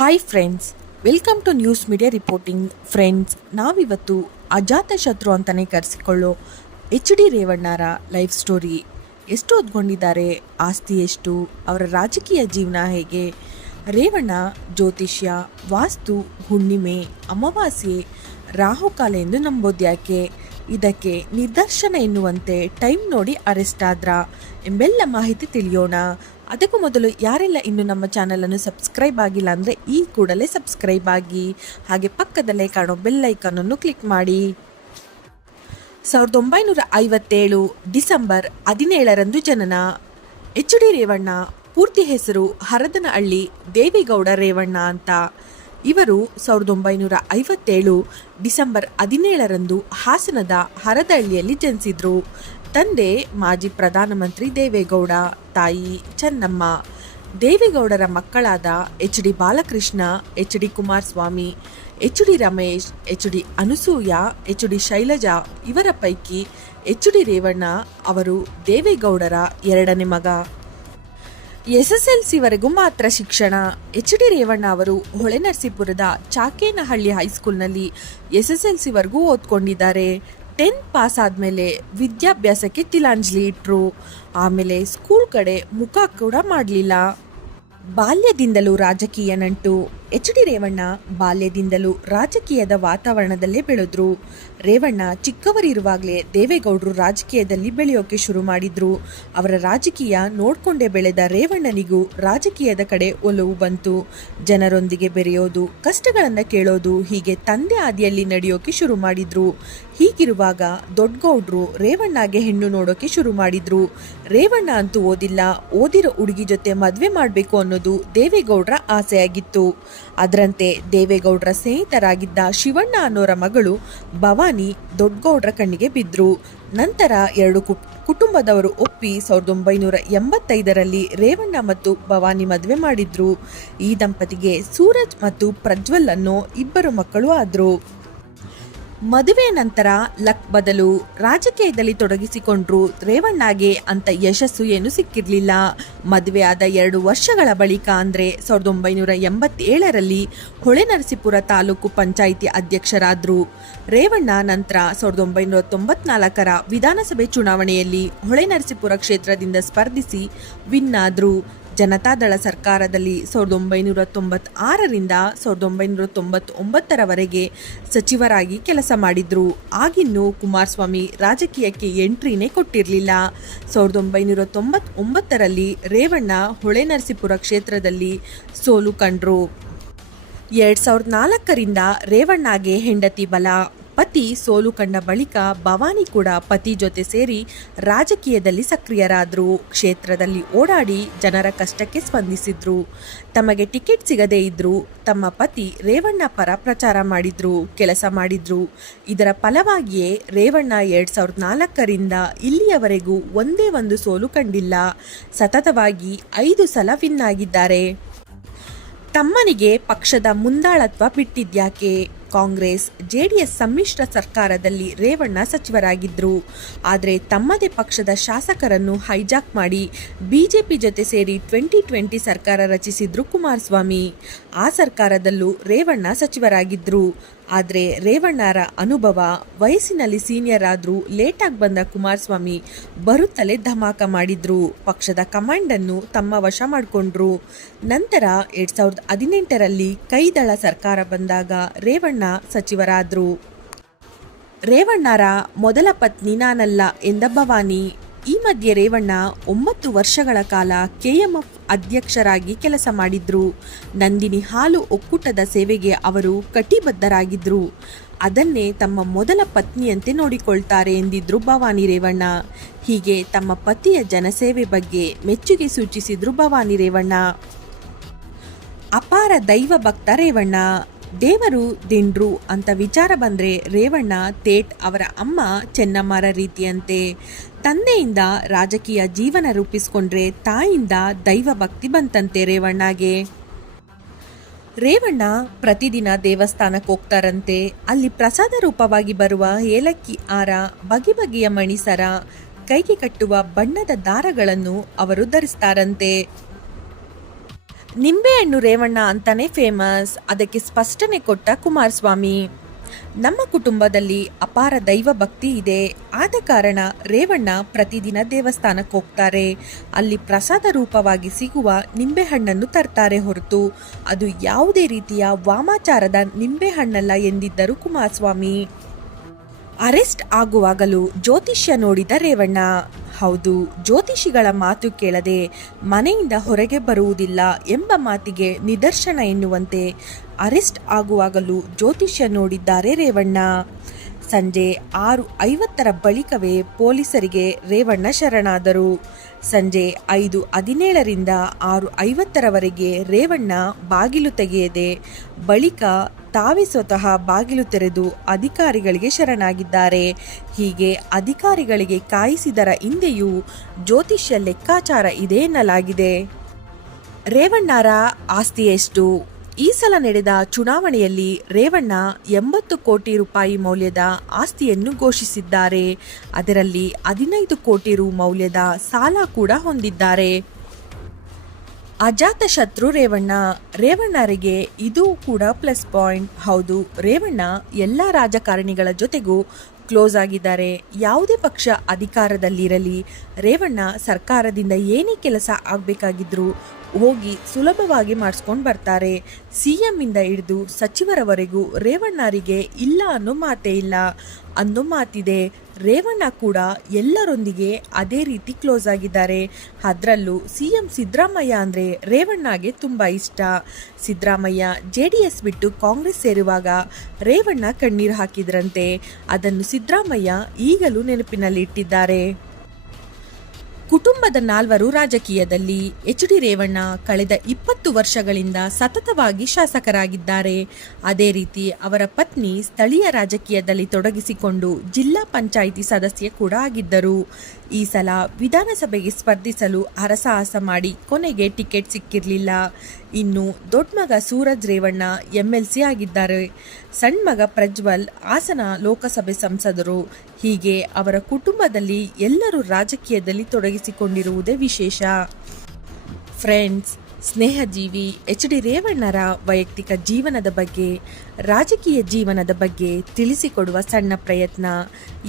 Hi friends, welcome to news media reporting. Friends, ನಾವಿವತ್ತು ಅಜಾತ ಶತ್ರು ಅಂತಲೇ ಕರೆಸಿಕೊಳ್ಳೋ HD ರೇವಣ್ಣರ ಲೈಫ್ ಸ್ಟೋರಿ. ಎಷ್ಟು ಓದ್ಕೊಂಡಿದ್ದಾರೆ, ಆಸ್ತಿ ಎಷ್ಟು, ಅವರ ರಾಜಕೀಯ ಜೀವನ ಹೇಗೆ, ರೇವಣ್ಣ ಜ್ಯೋತಿಷ್ಯ, ವಾಸ್ತು, ಹುಣ್ಣಿಮೆ, ಅಮಾವಾಸ್ಯೆ, ರಾಹುಕಾಲ ಎಂದು ನಂಬೋದ್ಯಾಕೆ, ಇದಕ್ಕೆ ನಿದರ್ಶನ ಎನ್ನುವಂತೆ ಟೈಮ್ ನೋಡಿ ಅರೆಸ್ಟ್ ಆದ್ರ ಎಂಬೆಲ್ಲ ಮಾಹಿತಿ ತಿಳಿಯೋಣ. ಅದಕ್ಕೂ ಮೊದಲು ಯಾರೆಲ್ಲ ಇನ್ನು ನಮ್ಮ ಚಾನಲನ್ನು ಸಬ್ಸ್ಕ್ರೈಬ್ ಆಗಿಲ್ಲ ಅಂದರೆ ಈ ಕೂಡಲೇ ಸಬ್ಸ್ಕ್ರೈಬ್ ಆಗಿ, ಹಾಗೆ ಪಕ್ಕದಲ್ಲೇ ಕಾಣೋ ಬೆಲ್ ಐಕಾನನ್ನು ಕ್ಲಿಕ್ ಮಾಡಿ. 1957 ಡಿಸೆಂಬರ್ 17ರಂದು ಜನನ. HD ರೇವಣ್ಣ ಪೂರ್ತಿ ಹೆಸರು ಹರದನಹಳ್ಳಿ ದೇವೇಗೌಡ ರೇವಣ್ಣ ಅಂತ. ಇವರು 1957 ಡಿಸೆಂಬರ್ 17ರಂದು ಹಾಸನದ ಹರದಹಳ್ಳಿಯಲ್ಲಿ ಜನಿಸಿದ್ರು. ತಂದೆ ಮಾಜಿ ಪ್ರಧಾನಮಂತ್ರಿ ದೇವೇಗೌಡ, ತಾಯಿ ಚೆನ್ನಮ್ಮ. ದೇವೇಗೌಡರ ಮಕ್ಕಳಾದ HD Balakrishna, HD Kumaraswamy, HD Ramesh, HD Anasuya, HD Shailaja. ಇವರ ಪೈಕಿ HD ರೇವಣ್ಣ ಅವರು ದೇವೇಗೌಡರ ಎರಡನೇ ಮಗ. SSLCವರೆಗೂ ಮಾತ್ರ ಶಿಕ್ಷಣ. HD ರೇವಣ್ಣ ಅವರು ಹೊಳೆನರಸೀಪುರದ ಚಾಕೇನಹಳ್ಳಿ ಹೈಸ್ಕೂಲ್ನಲ್ಲಿ SSLCವರೆಗೂ ಓದ್ಕೊಂಡಿದ್ದಾರೆ. 10th ಪಾಸ್ ಆದಮೇಲೆ ವಿದ್ಯಾಭ್ಯಾಸಕ್ಕೆ ತಿಲಾಂಜಲಿ ಇಟ್ಟರು. ಆಮೇಲೆ ಸ್ಕೂಲ್ ಕಡೆ ಮುಖ ಕೂಡ ಮಾಡಲಿಲ್ಲ. ಬಾಲ್ಯದಿಂದಲೂ ರಾಜಕೀಯ ನಂಟು. HD ರೇವಣ್ಣ ಬಾಲ್ಯದಿಂದಲೂ ರಾಜಕೀಯದ ವಾತಾವರಣದಲ್ಲೇ ಬೆಳೆದ್ರು. ರೇವಣ್ಣ ಚಿಕ್ಕವರಿರುವಾಗಲೇ ದೇವೇಗೌಡರು ರಾಜಕೀಯದಲ್ಲಿ ಬೆಳೆಯೋಕೆ ಶುರು ಮಾಡಿದ್ರು. ಅವರ ರಾಜಕೀಯ ನೋಡ್ಕೊಂಡೇ ಬೆಳೆದ ರೇವಣ್ಣನಿಗೂ ರಾಜಕೀಯದ ಕಡೆ ಒಲವು ಬಂತು. ಜನರೊಂದಿಗೆ ಬೆರೆಯೋದು, ಕಷ್ಟಗಳನ್ನು ಕೇಳೋದು, ಹೀಗೆ ತಂದೆ ಆದಿಯಲ್ಲಿ ನಡೆಯೋಕೆ ಶುರು ಮಾಡಿದ್ರು. ಹೀಗಿರುವಾಗ ದೊಡ್ಡಗೌಡ್ರು ರೇವಣ್ಣಗೆ ಹೆಣ್ಣು ನೋಡೋಕೆ ಶುರು ಮಾಡಿದ್ರು. ರೇವಣ್ಣ ಅಂತೂ ಓದಿಲ್ಲ, ಓದಿರೋ ಹುಡುಗಿ ಜೊತೆ ಮದುವೆ ಮಾಡಬೇಕು ಅನ್ನೋದು ದೇವೇಗೌಡರ ಆಸೆಯಾಗಿತ್ತು. ಅದರಂತೆ ದೇವೇಗೌಡರ ಸ್ನೇಹಿತರಾಗಿದ್ದ ಶಿವಣ್ಣ ಅನ್ನೋರ ಮಗಳು ಭವಾನಿ ದೊಡ್ಡಗೌಡರ ಕಣ್ಣಿಗೆ ಬಿದ್ರು. ನಂತರ ಎರಡು ಕುಟುಂಬದವರು ಒಪ್ಪಿ 1985ರಲ್ಲಿ ರೇವಣ್ಣ ಮತ್ತು ಭವಾನಿ ಮದುವೆ ಮಾಡಿದ್ರು. ಈ ದಂಪತಿಗೆ ಸೂರಜ್ ಮತ್ತು ಪ್ರಜ್ವಲ್ ಅನ್ನೋ ಇಬ್ಬರು ಮಕ್ಕಳು ಆದ್ರು. ಮದುವೆಯ ನಂತರ ಲಕ್ ಬದಲು. ರಾಜಕೀಯದಲ್ಲಿ ತೊಡಗಿಸಿಕೊಂಡ್ರು. ರೇವಣ್ಣಗೆ ಅಂತ ಯಶಸ್ಸು ಏನು ಸಿಕ್ಕಿರಲಿಲ್ಲ. ಮದುವೆ ಆದ 2 ವರ್ಷಗಳ ಬಳಿಕ ಅಂದರೆ 1987ರಲ್ಲಿ ಹೊಳೆನರಸೀಪುರ ತಾಲೂಕು ಪಂಚಾಯಿತಿ ಅಧ್ಯಕ್ಷರಾದರು. ರೇವಣ್ಣ ನಂತರ 1994ರ ವಿಧಾನಸಭೆ ಚುನಾವಣೆಯಲ್ಲಿ ಹೊಳೆನರಸೀಪುರ ಕ್ಷೇತ್ರದಿಂದ ಸ್ಪರ್ಧಿಸಿ ವಿನ್ ಆದರು. ಜನತಾದಳ ಸರ್ಕಾರದಲ್ಲಿ 1996ರಿಂದ 1999ರವರೆಗೆ ಸಚಿವರಾಗಿ ಕೆಲಸ ಮಾಡಿದ್ರು. ಆಗಿನ್ನೂ ಕುಮಾರಸ್ವಾಮಿ ರಾಜಕೀಯಕ್ಕೆ ಎಂಟ್ರಿನೇ ಕೊಟ್ಟಿರಲಿಲ್ಲ. 1999ರಲ್ಲಿ ರೇವಣ್ಣ ಹೊಳೆನರಸೀಪುರ ಕ್ಷೇತ್ರದಲ್ಲಿ ಸೋಲು ಕಂಡ್ರು. 2004ರಿಂದ ರೇವಣ್ಣಗೆ ಹೆಂಡತಿ ಬಲ. ಪತಿ ಸೋಲು ಕಂಡ ಬಳಿಕ ಭವಾನಿ ಕೂಡ ಪತಿ ಜೊತೆ ಸೇರಿ ರಾಜಕೀಯದಲ್ಲಿ ಸಕ್ರಿಯರಾದರು. ಕ್ಷೇತ್ರದಲ್ಲಿ ಓಡಾಡಿ ಜನರ ಕಷ್ಟಕ್ಕೆ ಸ್ಪಂದಿಸಿದ್ರು. ತಮಗೆ ಟಿಕೆಟ್ ಸಿಗದೇ ಇದ್ರೂ ತಮ್ಮ ಪತಿ ರೇವಣ್ಣ ಪರ ಪ್ರಚಾರ ಮಾಡಿದ್ರು, ಕೆಲಸ ಮಾಡಿದ್ರು. ಇದರ ಫಲವಾಗಿಯೇ ರೇವಣ್ಣ 2004ರಿಂದ ಇಲ್ಲಿಯವರೆಗೂ ಒಂದೇ ಒಂದು ಸೋಲು ಕಂಡಿಲ್ಲ. ಸತತವಾಗಿ 5 ಸಲ ವಿನ್ ಆಗಿದ್ದಾರೆ. ತಮ್ಮನಿಗೆ ಪಕ್ಷದ ಮುಂದಾಳತ್ವ ಬಿಟ್ಟಿದ್ಯಾಕೆ? ಕಾಂಗ್ರೆಸ್ JDS ಸಮ್ಮಿಶ್ರ ಸರ್ಕಾರದಲ್ಲಿ ರೇವಣ್ಣ ಸಚಿವರಾಗಿದ್ದರು. ಆದರೆ ತಮ್ಮದೇ ಪಕ್ಷದ ಶಾಸಕರನ್ನು ಹೈಜಾಕ್ ಮಾಡಿ BJP ಜೊತೆ ಸೇರಿ 2020 ಸರ್ಕಾರ ರಚಿಸಿದ್ರು ಕುಮಾರಸ್ವಾಮಿ. ಆ ಸರ್ಕಾರದಲ್ಲೂ ರೇವಣ್ಣ ಸಚಿವರಾಗಿದ್ದರು. ಆದರೆ ರೇವಣ್ಣರ ಅನುಭವ, ವಯಸ್ಸಿನಲ್ಲಿ ಸೀನಿಯರ್ ಆದರೂ ಲೇಟಾಗಿ ಬಂದ ಕುಮಾರಸ್ವಾಮಿ ಬರುತ್ತಲೇ ಧಮಾಕ ಮಾಡಿದ್ರು. ಪಕ್ಷದ ಕಮಾಂಡನ್ನು ತಮ್ಮ ವಶ ಮಾಡಿಕೊಂಡ್ರು. ನಂತರ 2018ರಲ್ಲಿ ಕೈದಳ ಸರ್ಕಾರ ಬಂದಾಗ ರೇವಣ್ಣ ಸಚಿವರಾದರು. ರೇವಣ್ಣರ ಮೊದಲ ಪತ್ನಿ ನಾನಲ್ಲ ಎಂದ ಭವಾನಿ. ಈ ಮಧ್ಯೆ ರೇವಣ್ಣ 9 ವರ್ಷಗಳ ಕಾಲ KMF ಅಧ್ಯಕ್ಷರಾಗಿ ಕೆಲಸ ಮಾಡಿದ್ರು. ನಂದಿನಿ ಹಾಲು ಒಕ್ಕೂಟದ ಸೇವೆಗೆ ಅವರು ಕಟಿಬದ್ಧರಾಗಿದ್ದರು. ಅದನ್ನೇ ತಮ್ಮ ಮೊದಲ ಪತ್ನಿಯಂತೆ ನೋಡಿಕೊಳ್ತಾರೆ ಎಂದಿದ್ರು ಭವಾನಿ ರೇವಣ್ಣ. ಹೀಗೆ ತಮ್ಮ ಪತಿಯ ಜನಸೇವೆ ಬಗ್ಗೆ ಮೆಚ್ಚುಗೆ ಸೂಚಿಸಿದ್ರು ಭವಾನಿ ರೇವಣ್ಣ. ಅಪಾರ ದೈವ ಭಕ್ತ ರೇವಣ್ಣ. ದೇವರು ದಿಂಡ್ರು ಅಂತ ವಿಚಾರ ಬಂದರೆ ರೇವಣ್ಣ ತೇಟ್ ಅವರ ಅಮ್ಮ ಚೆನ್ನಮ್ಮರ ರೀತಿಯಂತೆ. ತಂದೆಯಿಂದ ರಾಜಕೀಯ ಜೀವನ ರೂಪಿಸ್ಕೊಂಡ್ರೆ ತಾಯಿಯಿಂದ ದೈವ ಭಕ್ತಿ ಬಂತಂತೆ ರೇವಣ್ಣಗೆ. ರೇವಣ್ಣ ಪ್ರತಿದಿನ ದೇವಸ್ಥಾನಕ್ಕೆ ಹೋಗ್ತಾರಂತೆ. ಅಲ್ಲಿ ಪ್ರಸಾದ ರೂಪವಾಗಿ ಬರುವ ಏಲಕ್ಕಿ ಹಾರ, ಬಗೆ ಬಗೆಯ ಮಣಿಸರ, ಕೈಗೆ ಕಟ್ಟುವ ಬಣ್ಣದ ದಾರಗಳನ್ನು ಅವರು ಧರಿಸ್ತಾರಂತೆ. ನಿಂಬೆಹಣ್ಣು ರೇವಣ್ಣ ಅಂತಾನೆ ಫೇಮಸ್, ಅದಕ್ಕೆ ಸ್ಪಷ್ಟನೆ ಕೊಟ್ಟ ಕುಮಾರಸ್ವಾಮಿ. ನಮ್ಮ ಕುಟುಂಬದಲ್ಲಿ ಅಪಾರ ದೈವ ಭಕ್ತಿ ಇದೆ, ಆದ ಕಾರಣ ರೇವಣ್ಣ ಪ್ರತಿದಿನ ದೇವಸ್ಥಾನಕ್ಕೆ ಹೋಗ್ತಾರೆ. ಅಲ್ಲಿ ಪ್ರಸಾದ ರೂಪವಾಗಿ ಸಿಗುವ ನಿಂಬೆಹಣ್ಣನ್ನು ತರ್ತಾರೆ ಹೊರತು ಅದು ಯಾವುದೇ ರೀತಿಯ ವಾಮಾಚಾರದ ನಿಂಬೆಹಣ್ಣಲ್ಲ ಎಂದಿದ್ದರು ಕುಮಾರಸ್ವಾಮಿ. ಅರೆಸ್ಟ್ ಆಗುವಾಗಲೂ ಜ್ಯೋತಿಷ್ಯ ನೋಡಿದ ರೇವಣ್ಣ. ಹೌದು, ಜ್ಯೋತಿಷಿಗಳ ಮಾತು ಕೇಳದೆ ಮನೆಯಿಂದ ಹೊರಗೆ ಬರುವುದಿಲ್ಲ ಎಂಬ ಮಾತಿಗೆ ನಿದರ್ಶನ ಎನ್ನುವಂತೆ ಅರೆಸ್ಟ್ ಆಗುವಾಗಲೂ ಜ್ಯೋತಿಷ್ಯ ನೋಡಿದ್ದಾರೆ ರೇವಣ್ಣ. ಸಂಜೆ 6:50 ಬಳಿಕವೇ ಪೊಲೀಸರಿಗೆ ರೇವಣ್ಣ ಶರಣಾದರು. ಸಂಜೆ 5:17ರಿಂದ 6:50 ರೇವಣ್ಣ ಬಾಗಿಲು ತೆಗೆಯದೆ ಬಳಿಕ ತಾವೇ ಸ್ವತಃ ಬಾಗಿಲು ತೆರೆದು ಅಧಿಕಾರಿಗಳಿಗೆ ಶರಣಾಗಿದ್ದಾರೆ. ಹೀಗೆ ಅಧಿಕಾರಿಗಳಿಗೆ ಕಾಯಿಸಿದರ ಹಿಂದೆಯೂ ಜ್ಯೋತಿಷ್ಯ ಲೆಕ್ಕಾಚಾರ ಇದೆ ಎನ್ನಲಾಗಿದೆ. ರೇವಣ್ಣರ ಆಸ್ತಿ ಎಷ್ಟು? ಈ ಸಲ ನಡೆದ ಚುನಾವಣೆಯಲ್ಲಿ ರೇವಣ್ಣ 80 ಕೋಟಿ ರೂಪಾಯಿ ಮೌಲ್ಯದ ಆಸ್ತಿಯನ್ನು ಘೋಷಿಸಿದ್ದಾರೆ. ಅದರಲ್ಲಿ 15 ಕೋಟಿ ರು ಮೌಲ್ಯದ ಸಾಲ ಕೂಡ ಹೊಂದಿದ್ದಾರೆ. ಅಜಾತ ಶತ್ರು ರೇವಣ್ಣರಿಗೆ ಇದು ಕೂಡ ಪ್ಲಸ್ ಪಾಯಿಂಟ್. ಹೌದು, ರೇವಣ್ಣ ಎಲ್ಲ ರಾಜಕಾರಣಿಗಳ ಜೊತೆಗೂ ಕ್ಲೋಸ್ ಆಗಿದ್ದಾರೆ. ಯಾವುದೇ ಪಕ್ಷ ಅಧಿಕಾರದಲ್ಲಿರಲಿ, ರೇವಣ್ಣ ಸರ್ಕಾರದಿಂದ ಏನೇ ಕೆಲಸ ಆಗಬೇಕಾಗಿದ್ರೂ ಹೋಗಿ ಸುಲಭವಾಗಿ ಮಾಡಿಸ್ಕೊಂಡು ಬರ್ತಾರೆ. ಸಿಎಂ ಇಂದ ಹಿಡಿದು ಸಚಿವರವರೆಗೂ ರೇವಣ್ಣರಿಗೆ ಇಲ್ಲ ಅನ್ನೋ ಮಾತೇ ಇಲ್ಲ, ಅನ್ನೋ ಮಾತಿದೆ. ರೇವಣ್ಣ ಕೂಡ ಎಲ್ಲರೊಂದಿಗೆ ಅದೇ ರೀತಿ ಕ್ಲೋಸ್ ಆಗಿದ್ದಾರೆ. ಅದರಲ್ಲೂ ಸಿಎಂ ಸಿದ್ದರಾಮಯ್ಯ ಅಂದರೆ ರೇವಣ್ಣಗೆ ತುಂಬ ಇಷ್ಟ. ಸಿದ್ದರಾಮಯ್ಯ JDS ಬಿಟ್ಟು ಕಾಂಗ್ರೆಸ್ ಸೇರುವಾಗ ರೇವಣ್ಣ ಕಣ್ಣೀರು ಹಾಕಿದ್ರಂತೆ. ಅದನ್ನು ಸಿದ್ದರಾಮಯ್ಯ ಈಗಲೂ ನೆನಪಿನಲ್ಲಿ ಇಟ್ಟಿದ್ದಾರೆ. ಕುಟುಂಬದ 4 ರಾಜಕೀಯದಲ್ಲಿ HD ರೇವಣ್ಣ ಕಳೆದ 20 ವರ್ಷಗಳಿಂದ ಸತತವಾಗಿ ಶಾಸಕರಾಗಿದ್ದಾರೆ. ಅದೇ ರೀತಿ ಅವರ ಪತ್ನಿ ಸ್ಥಳೀಯ ರಾಜಕೀಯದಲ್ಲಿ ತೊಡಗಿಸಿಕೊಂಡು ಜಿಲ್ಲಾ ಪಂಚಾಯಿತಿ ಸದಸ್ಯೆ ಕೂಡ ಆಗಿದ್ದರು. ಈ ಸಲ ವಿಧಾನಸಭೆಗೆ ಸ್ಪರ್ಧಿಸಲು ಹರಸಾಹಸ ಮಾಡಿ ಕೊನೆಗೆ ಟಿಕೆಟ್ ಸಿಕ್ಕಿರಲಿಲ್ಲ. ಇನ್ನು ದೊಡ್ಡ ಮಗ ಸೂರಜ್ ರೇವಣ್ಣ MLC ಆಗಿದ್ದಾರೆ. ಸಣ್ಣ ಮಗ ಪ್ರಜ್ವಲ್ ಹಾಸನ ಲೋಕಸಭೆ ಸಂಸದರು. ಹೀಗೆ ಅವರ ಕುಟುಂಬದಲ್ಲಿ ಎಲ್ಲರೂ ರಾಜಕೀಯದಲ್ಲಿ ತೊಡಗಿಸಿಕೊಂಡಿರುವುದೇ ವಿಶೇಷ. ಫ್ರೆಂಡ್ಸ್, ಸ್ನೇಹಜೀವಿ HD ರೇವಣ್ಣರ ವೈಯಕ್ತಿಕ ಜೀವನದ ಬಗ್ಗೆ, ರಾಜಕೀಯ ಜೀವನದ ಬಗ್ಗೆ ತಿಳಿಸಿಕೊಡುವ ಸಣ್ಣ ಪ್ರಯತ್ನ.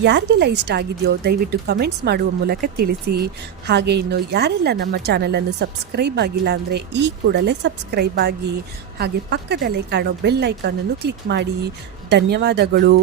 ಯಾರಿಗೆಲ್ಲ ಇಷ್ಟ ಆಗಿದೆಯೋ ದಯವಿಟ್ಟು ಕಮೆಂಟ್ಸ್ ಮಾಡುವ ಮೂಲಕ ತಿಳಿಸಿ. ಹಾಗೆ ಇನ್ನು ಯಾರೆಲ್ಲ ನಮ್ಮ ಚಾನಲನ್ನು ಸಬ್ಸ್ಕ್ರೈಬ್ ಆಗಿಲ್ಲ ಅಂದರೆ ಈ ಕೂಡಲೇ ಸಬ್ಸ್ಕ್ರೈಬ್ ಆಗಿ, ಹಾಗೆ ಪಕ್ಕದಲ್ಲೇ ಕಾಣೋ ಬೆಲ್ ಐಕಾನನ್ನು ಕ್ಲಿಕ್ ಮಾಡಿ. ಧನ್ಯವಾದಗಳು.